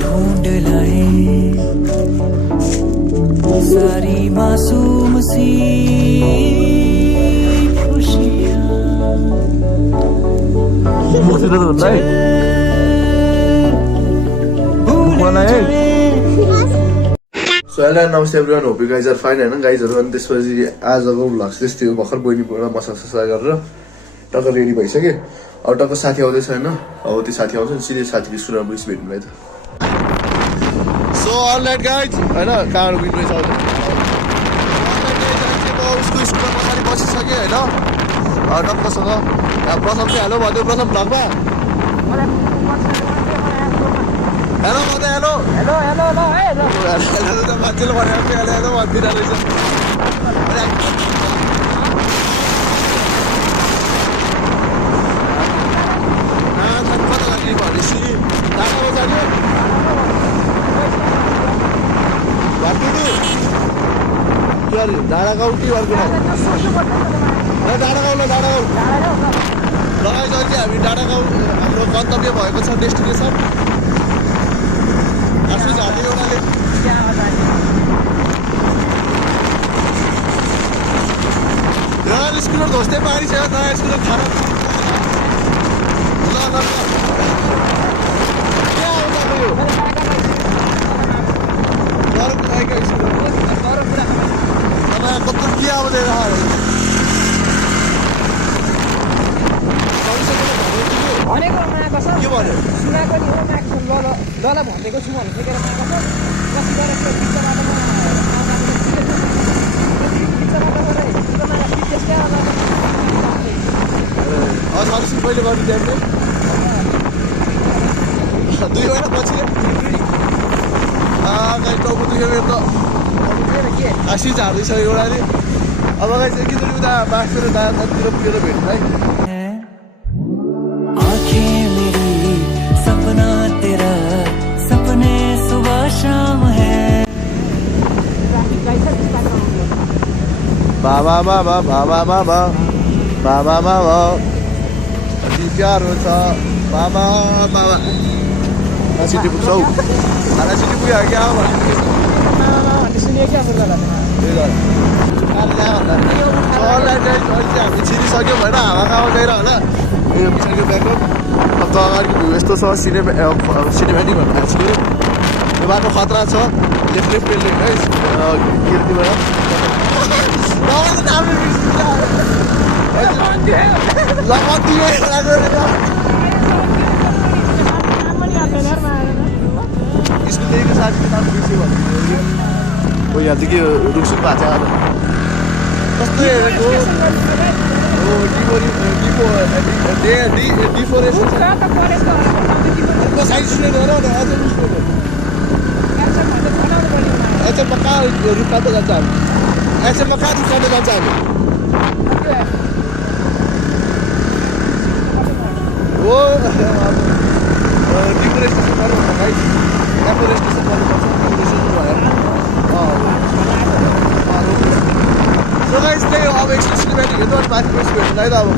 ढूंढ लाए सारी मासूम सी खुशियाँ So hello and namaste everyone, hope you guys are fine हैन गाइजहरु अनि त्यसपछि आजको भ्लग त्यस्तै हो भर्खर बहिनीबाट मसाज गरेर टक्क रेडी भइसके अब टक्क साथी आउँदैछ हैन अब त्यो साथी आउँछ नि सिधै साथीको सुरुमा बुझ्नु भेट्नुलाई त सो अलराइट गाइज हैन कार विन रहेछ अब उसको स्कुलमा पछाडि बसिसके हैन टक्कसँग प्रथम चाहिँ हेलो भन्दै प्रथम भ्लगमा हेलो भन्दै hello hello hello hello hello hello त मान्छेले भनेर हेलो हेलो भन्दिरहेको रहेछ कता लाग्ने भनेपछि डाँडामा जाने के अरे डाँडा गाउँ कि अर्को डाँडा गाउँ ल डाँडा गाउँ लगाइसक्यो चाहिँ हामी डाँडा गाउँ हाम्रो गन्तव्य भएको छ डेस्टिनेसन आफू झार्ने एउटाले नयाँ स्कुलर धोस्दै पानी छ नयाँ स्कुलर खाना ल ल के आउँछ यो गरौँ आएका स्कुल तपाईँ कस्तो के आउँदैन भनेको मागेको छ के भन्यो सुनाएको नि हो मागेको छ ल भनेको छु भने फेरि मागेको छ कति गरेर त्यो बिचबाट सर्भिसिङ पहिले गर्नु त्यहाँ दुई महिना पछि टाउको दुख्यो मेरो त आसी झार्दैछ एउटाले अब गाई चाहिँ एकचोटि उता बाँसेर दादातिर पुगेर भेट्नु है आँखें मेरी सपना तेरा सपने सुबह शाम है बाबा बाबा बाबा बाबा बाबा बाबा अति प्यारो छ बाबा बाबा सिटी पुग्छौ खाना सिटी पुग्यो क्या भन्ने सुने क्या हामी छिरिसक्यौँ होइन हावा खावा गएर होला यो पछाडिको ब्याकग्राउन्ड अब त अगाडिको भ्यू यस्तो छ सिनेमेटिक भन्नु थाहा छ यो बाटो खतरा छ लेफ्ट पेल्ने है किर्तीबाट स्कुलदेखिको साथीको नाम बिर्स्यो भन्नु हो यहाँ चाहिँ के रुखसुख भएको छ अब कस्तो हेरेको डिफोरेसन साइन्स स्टुडेन्ट हो र अझ एचएममा कहाँ रुख काट्न जान्छ हामी एचएममा कहाँ रुख काट्न जान्छ हामी हो डिफोरेस्टेसन गर्नु भाइ एफोरेस्टेसन गर्नुपर्छ भएर सो गाइस त्यही हो अब एकछिन सिनेमेटिक हेर्नु अनि माथि पछि भेट्नु है त अब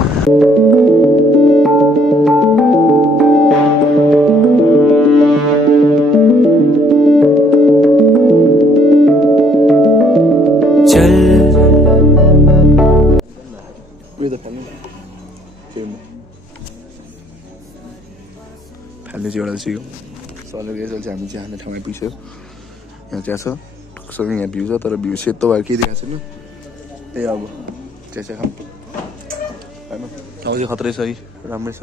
चल उयो त फाल्नु फाल्ने चाहिँ एउटा सिक्यौँ सलेर यसो चाहिँ हामी चाहिँ खाने ठाउँमा आइपुग्छौँ यहाँ चिया छ टुक्सँग यहाँ भ्यू छ तर भ्यू सेतो भएर केही देखाएको छैन त्यही अब चिया खाऊँ होइन अब चाहिँ खत्रै छ है राम्रै छ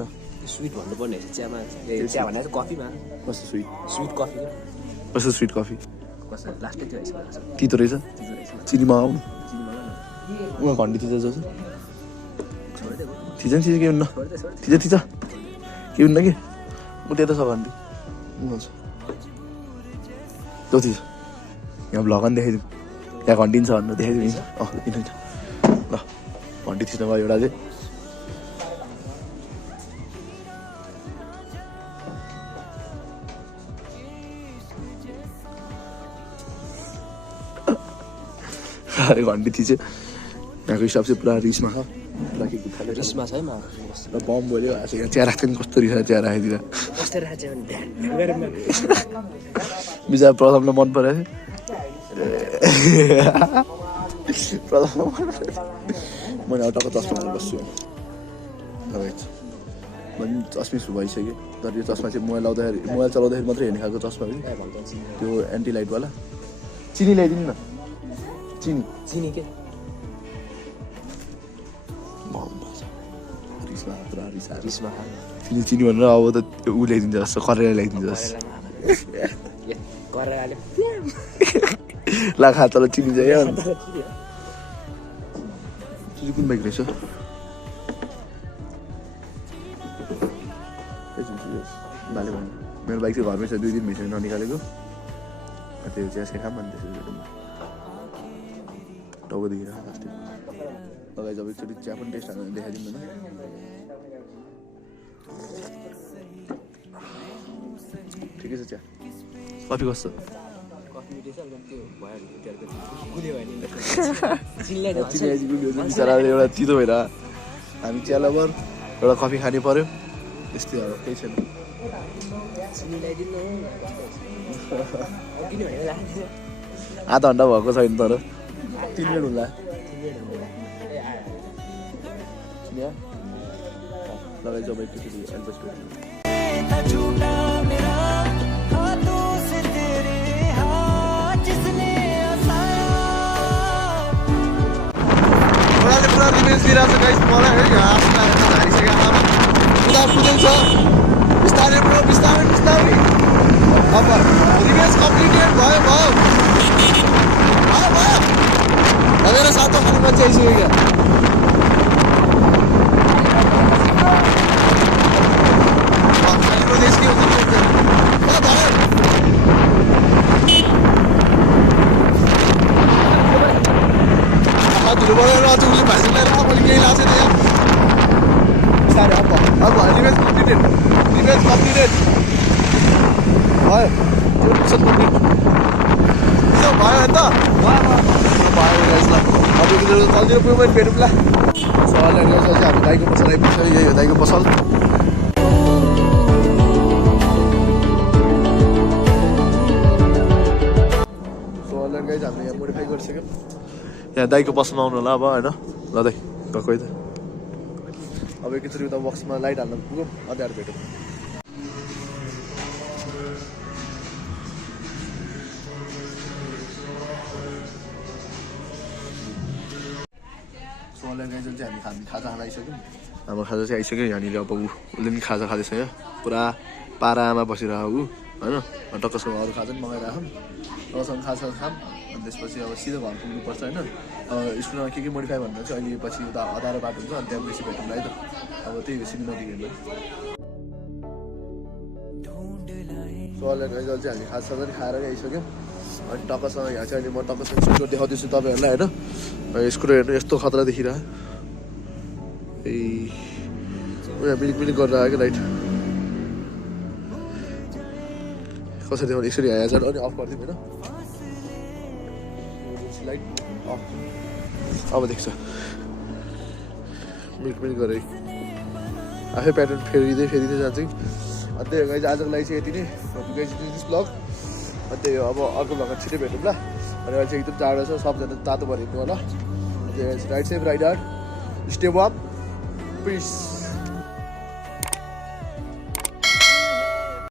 स्विट भन्नुपर्ने चियामा चिया भनेर कफीमा कस्तो स्विट कफी कस्तो स्विट कफी कस्तो लास्टै त्यो तितो रहेछ चिनी मगाउनु उहाँ घन्टी थिच जस्तो थिच नि थिच के हुन्न थिच के हुन्न कि म त्यता छ घन्टी जति यहाँ भ्लग पनि देखाइदिउँ त्यहाँ घन्टी छ भनेर देखाइदिउँ नि किन ल घन्टी थिच्न भयो एउटा चाहिँ घन्टी थिचे यहाँको स्टाफ चाहिँ पुरा रिसमा छ राखेको थाले रिसमा छ है म र बम बोल्यो आज यहाँ चिया राख्थ्यो नि कस्तो रिस चिया राखिदिएर कस्तो राख्छ भने ध्यान बिचरा प्रथमलाई मन परेको प्रथम मैले अटक्क चस्मा लगाएर बस्छु लगाइछु मैले चस्मी सु भइसक्यो तर यो चस्मा चाहिँ मोबाइल चलाउँदाखेरि मात्रै हेर्ने खालको चस्मा कि त्यो एन्टी लाइटवाला चिनी ल्याइदिनु न चिनी के रिसमा पुरा रिसमा चिनी भनेर अब त ऊ ल्याइदिन्छ जस्तो करेला ल्याइदिन्छ जस्तो गरेर ला खा तल चिनी चाहिँ कुन बाइक रहेछ भाले भन्नु मेरो बाइक चाहिँ घरमै छ 2 दिन भइसक्यो ननिकालेको त्यो चिया चाहिँ खाम अनि त्यसरी टाउको देखिरहेको अस्ति लगाइ जब एकचोटि चिया पनि टेस्ट हालेर देखाइदिनु न ठिकै छ चिया कफी कस्तो एउटा चितो भएर हामी चिया लभर एउटा कफी खाने पर्यो त्यस्तै अब केही छैन आधा घन्टा भएको छैन तर 3 मिनट होला लगाइ जब एकचोटि था झूठा मेरा हाथों से तेरे हाथ जिसने मलाई पुरा रिभेन्ज दिइरहेको छ गाइस मलाई है हाँस्न हारिसकेको आमा पुरा कुदेको छ बिस्तारै ब्रो बिस्तारै अब रिभेन्ज कम्प्लिटेड भयो लगेर सातो खाने मान्छे आइसक्यो क्या उसले भाषण लिएर मैले केही लाग्छ नि यहाँ बिस्तारै अब रिभेन्ज कम्प्लिटेड भयो भयो त भयो यसलाई अब चल्दियो पुग्यो मैले भेटौँ ल सरलाई चाहिँ हामी दाइको पसल आइपुग्छ यही हो दाइको पसल सरलाई गाइज हामीले यहाँ मोडिफाई गरिसक्यौँ यहाँ दाइको पसलमा आउनु होला अब होइन ल दाइ गएको है त अब एकचोटि उता बक्समा लाइट हाल्न पुगौँ अँध्यारो भेटौँ सोलर गाइजन चाहिँ हामी खाजा खान आइसक्यौँ हाम्रो खाजा चाहिँ आइसक्यो यहाँनिर अब उसले पनि खाजा खाँदैछ यहाँ पुरा पारामा बसिरहेको ऊ होइन टक्कसँग अरू खाजा पनि मगाइरहेको टक्कसँग खाजा खाम अनि त्यसपछि अब सिधै घर पुग्नुपर्छ होइन स्कुलमा के मोडिफाई भनेर चाहिँ अहिले पछि उता अधारो बाटो हुन्छ अनि त्यहाँ बेसी भेटौँला है त अब त्यही हो सिनेमेटिक हेर्नु सोलर गाइजन चाहिँ हामी खाजा पनि खाएर आइसक्यौँ अनि टक्कसँग यहाँ चाहिँ अहिले म टक्कसँग स्कुटर देखाउँदैछु तपाईँहरूलाई होइन स्कुटर हेर्नु यस्तो खतरा देखिरह ए यहाँ मिलिक गरेर आयो क्या लाइट कसरी देखाउने यसरी आयो झन् अनि अफ गरिदिउँ होइन लाइट अफ अब देख्छ मिलिक गरेँ आफै प्याटर्न फेरिँदै जान्छ कि अनि त्यही गाइज आजको लागि चाहिँ यति नै दिस ब्लग अनि त्यही हो अब अर्को भ्लगमा छिटै भेटौँ ल अनि अहिले चाहिँ एकदम टाढो छ सबजना तातो भएर हिँड्नु होला राइट सेफ राइडर स्टे वाम पिस